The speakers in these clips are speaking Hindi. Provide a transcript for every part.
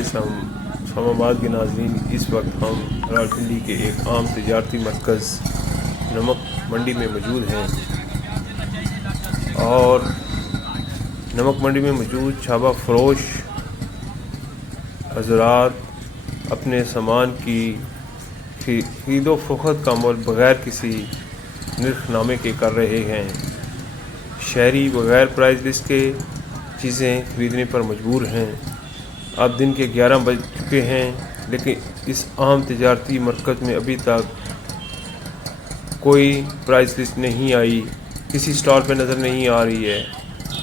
नाइस हम इस्लामाबाद के नाज़रीन, इस वक्त हम रावलपिंडी के एक आम तजारती मरकज़ नमक मंडी में मौजूद हैं और नमक मंडी में मौजूद छाबा फरोश हज़रात अपने सामान की खरीदो फरोख्त का अमल बग़ैर किसी निर्खनामे के कर रहे हैं। शहरी बग़ैर प्राइस लिस्ट के चीज़ें खरीदने पर मजबूर हैं। अब दिन के 11 बज चुके हैं, लेकिन इस आम तजारती मरकज़ में अभी तक कोई प्राइस लिस्ट नहीं आई, किसी स्टॉल पर नज़र नहीं आ रही है।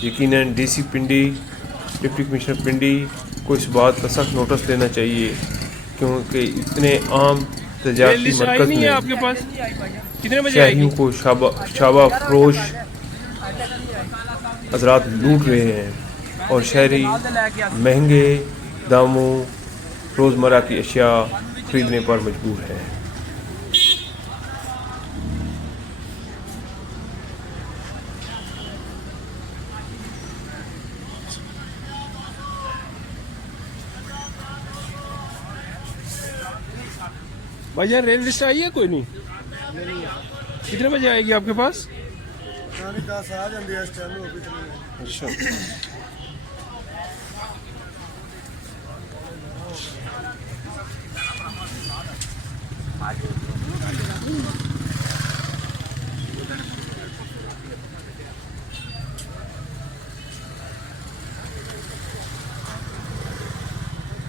यकीनन डीसी पिंडी, डिप्टी कमिश्नर पिंडी को इस बात का सख्त नोटिस लेना चाहिए, क्योंकि इतने आम तजारती मरकज़ में आपके पास कितने बजे शहरियों को शाबा फरोश हज़रात लूट रहे हैं और शहरी महंगे दामों रोज़मर्रा की अशिया खरीदने पर मजबूर हैं। भाईजान रेल लिस्ट आई है? कोई नहीं। कितने बजे आएगी आपके पास? 10 आ जाती है इस टाइम अभी तो नहीं। अच्छा,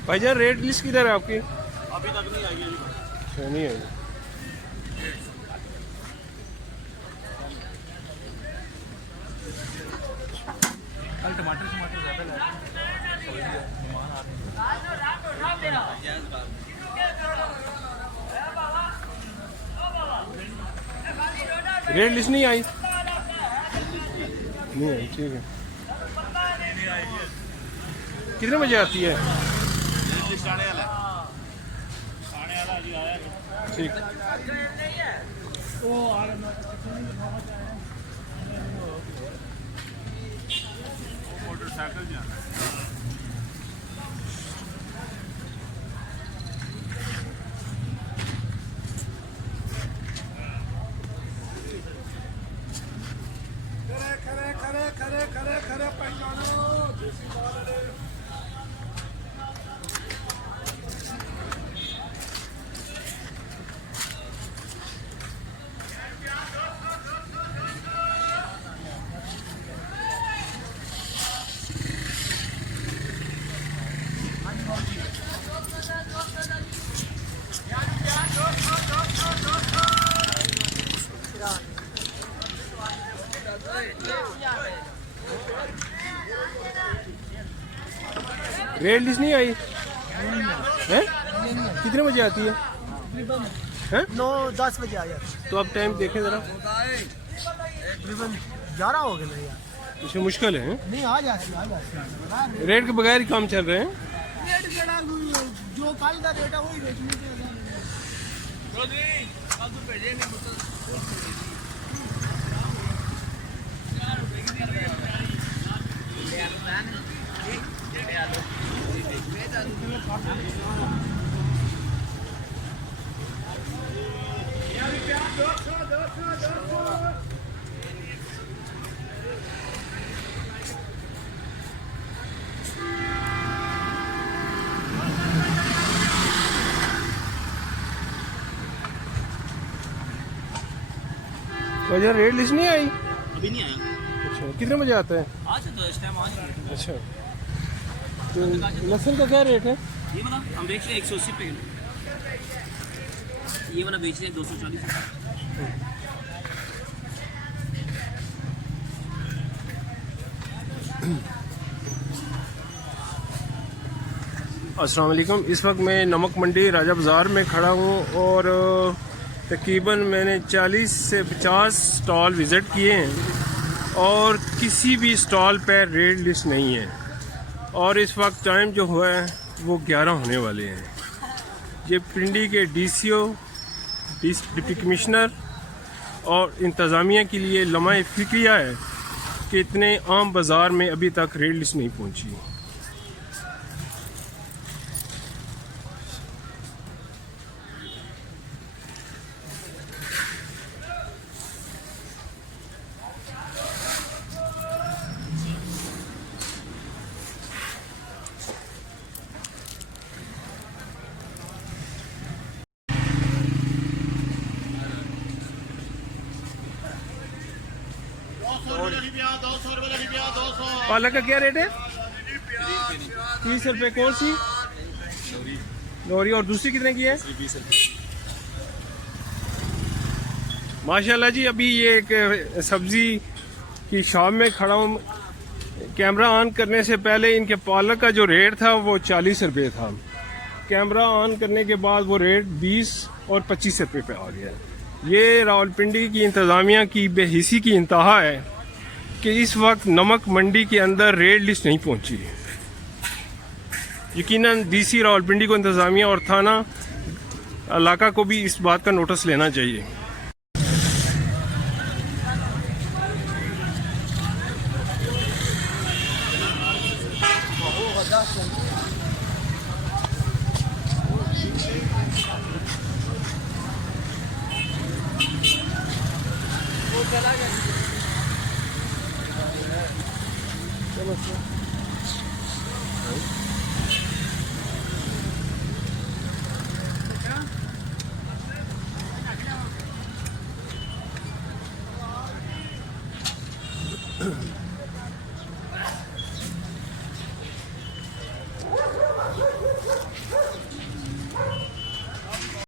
भाईजान रेट लिस्ट किधर है आपकी? अभी तक नहीं आई है। अच्छा, नहीं आई। कल टमाटर ज़्यादा लाए। रेट लिस्ट नहीं आई? नहीं आई, ठीक है। कितने बजे आती है? ठीक। मोटरसाइकिल जाना है। खरे पहचानो देसी माल है। रेट लिस्ट नहीं आई है? कितने बजे आती है? हैं? 9-10 बजे आ जाते। तो आप टाइम देखें ज़रा। तकरीबन 11 हो गए ना यार। इसमें मुश्किल है। नहीं आ जाती। रेट के बगैर ही काम चल रहे हैं। रेट जो कल का रेट है वही बेचने के। वजह रेट लिस्ट नहीं आई? अभी नहीं आया। अच्छा, कितने बजे आता है? आज तो इस टाइम आज ही। अच्छा, तो लहसुन का क्या रेट है? ये वाला हम बेच रहे हैं 180 रुपये किलो। ये वाला बेच रहे हैं 240 रुपये। अस्सलाम वालेकुम। इस वक्त मैं नमक मंडी राजा बाज़ार में खड़ा हूँ और तकरीबन मैंने 40 से 50 स्टॉल विज़िट किए हैं और किसी भी स्टॉल पर रेट लिस्ट नहीं है। और इस वक्त टाइम जो हुआ है वो 11 होने वाले हैं। ये पिंडी के DCO, डिप्टी कमिश्नर और इंतज़ामिया के लिए लम्हा फ़िक्रिया है कि इतने आम बाज़ार में अभी तक रेट लिस्ट नहीं पहुँची। पालक का क्या रेट है? 30 रुपये। कौन सी? लोरी। और दूसरी कितने की है? 20 रुपये। माशाल्लाह जी, अभी ये एक सब्जी की शॉप में खड़ा हूँ। कैमरा ऑन करने से पहले इनके पालक का जो रेट था वो 40 रुपये था। कैमरा ऑन करने के बाद वो रेट 20 और 25 रुपये पे आ गया। ये रावलपिंडी की इंतज़ामिया की बेहिसी की इंतहा है कि इस वक्त नमक मंडी के अंदर रेट लिस्ट नहीं पहुंची। यकीनन डीसी रावलपिंडी को, इंतज़ामिया और थाना इलाका को भी इस बात का नोटिस लेना चाहिए।